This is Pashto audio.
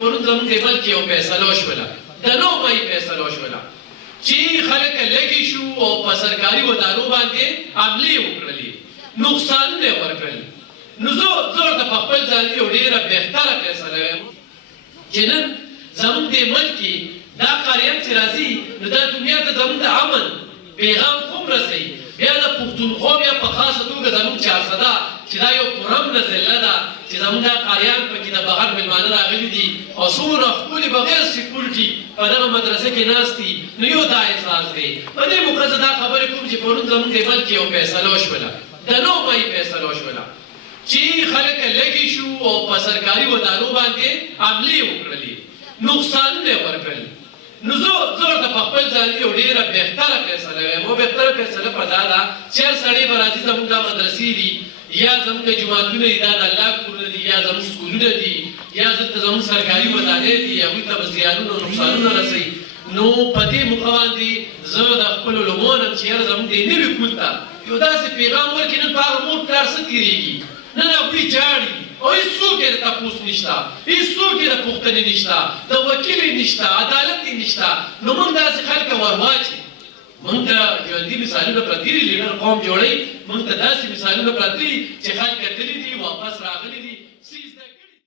پرون زموږ د ملک یو فیصله وشوله د 9 مۍ فیصله وشوله چې خلک لږې شو او په سرکاري ودانو باندې حملې وکړلې نقصانونه یې ورکړل نو زه ورته په خپل ځان یو ډېره بهتره فیصله وایم چې نن زموږ د ملک کې دا قاریان چې راځي نو دا دنیا ته زموږ د امن پیغام هم رسوي بیا د پښتونخوا بیا په خاصه توګه زموږ چارسده چې دا یو پرامنه ضلع ده چې زموږ دا قاریان پکې د بغل مېلمانه راغلي دي او څومره ښکلي بغیر سکیورټي په دغه مدرسه کې ناست دي نو یو دا احساس دی په دې موقع زه دا خبرې کوم چې پرون زموږ د ملک یو فیصله وشوله د 9 مۍ فیصله وشوله چې خلک لږې شو او په سرکاري ودانو باندې حملې وکړلې نقصانونه یې ورکړل نو زه ورته په خپل ځان یو ډېره بهتره فیصله وایم او بهتره فیصله په دا ده چې هر سړی به راځي زموږ دا مدرسې دي یا زموږ جوماتونه دي دا د الله کورونه دي یا زموږ سکولونه دي یا دلته زموږ سرکاري ودانې دي هغوی ته به زیانونه او نقصانونه رسوي نو په دې موقع باندې زه د خپلو علماو نه چې یاره زموږ دې نوي کور ته یو داسې پیغام ورکړي نن په هغه مور پلار څه تېرېږي نن هغوی جاړي او هېڅوک یې د تپوس نشته هېڅوک یې د پوښتنې نشته د وکیل یې نشته عدالت یې نشته نو موږ داسې خلکه ورواچي موږ ته ژوندي مثالونه پرتې دي لیډر قوم جوړوي موږ ته داسې مثالونه پرتې دي چې خلک کتلي دي واپس راغلي دي